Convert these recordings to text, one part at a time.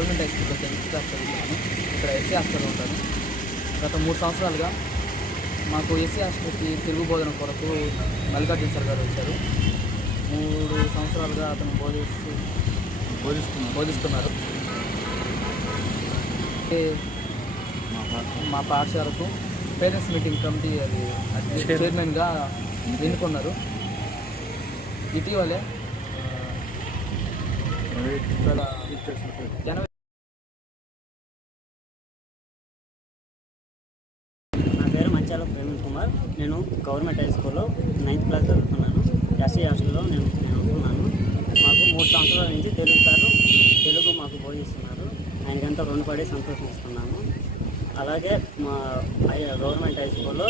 Government high స్కూల్లో 10th class చదువుతున్నాను. ఇక్కడ ఎస్సీ హాస్టల్లో ఉంటాను. గత 3 సంవత్సరాలుగా మాకు ఎస్సీ హాస్టల్కి తెలుగు బోధన కొరకు మల్లికార్జున సార్ గారు వచ్చారు. 3 సంవత్సరాలుగా అతను బోధిస్తున్నారు. మా పాఠశాలకు పేరెంట్స్ మీటింగ్ కమిటీ అది చైర్మన్గా ఎన్నుకున్నారు. ఇటీవలే జనవరి నా పేరు మంచాల ప్రవీణ్ కుమార్. నేను గవర్నమెంట్ హై స్కూల్లో 9th క్లాస్ చదువుతున్నాను. ఎస్సీ హాస్టల్లో నేను ఉంటున్నాను. మాకు 3 సంవత్సరాల నుంచి తెలుగు మాకు బోధిస్తున్నారు. ఆయనకంతా రుణపడి సంతోషిస్తున్నాము. అలాగే మా గవర్నమెంట్ హై స్కూల్లో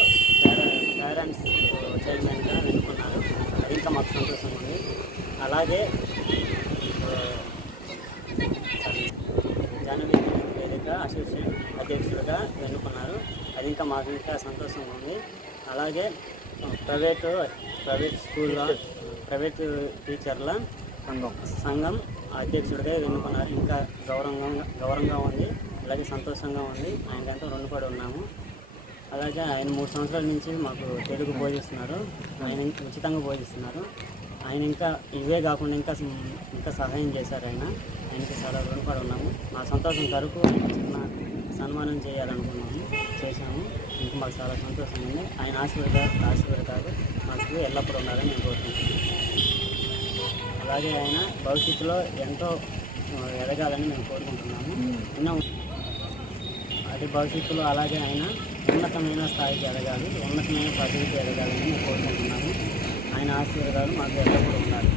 పేరెంట్స్ చైర్మన్గా ఎన్నుకున్నారు. అది ఇంకా మాకు సంతోషంగా ఉంది. అలాగే జనవరి వేదిక అసోసియేట్ అధ్యక్షుడిగా ఎన్నుకున్నారు. అది ఇంకా మాకు ఇంకా సంతోషంగా ఉంది. అలాగే ప్రైవేట్ స్కూల్లో ప్రైవేట్ టీచర్ల సంఘం అధ్యక్షుడిగా ఎన్నుకున్నారు. ఇంకా గౌరవంగా ఉంది. అలాగే సంతోషంగా ఉంది. ఆయనకంతా రుణపడి ఉన్నాము. అలాగే ఆయన 3 సంవత్సరాల నుంచి మాకు తెలుగు బోధిస్తున్నారు. ఆయన ఉచితంగా బోధిస్తున్నారు. ఆయన ఇంకా ఇవే కాకుండా ఇంకా సహాయం చేశారు. ఆయనకి చాలా రుణపడి ఉన్నాము. మా సంతోషం కొరకు చిన్న సన్మానం చేశాము. ఇంకా మాకు చాలా సంతోషంగా ఉంది. ఆయన ఆశీర్వాదాలు మాకు ఎల్లప్పుడూ ఉండాలని నేను కోరుకుంటున్నాను. అలాగే ఆయన భవిష్యత్తులో ఎంతో ఎదగాలని మేము కోరుకుంటున్నాము. అది భవిష్యత్తులో అలాగే ఆయన ఉన్నతమైన స్థాయికి ఎదగాలి, ఉన్నతమైన పదవికి ఎదగాలని మేము కోరుకుంటున్నాము. ఆయన ఆశీర్వాదాలు మాకు ఎల్లప్పుడూ ఉండాలి.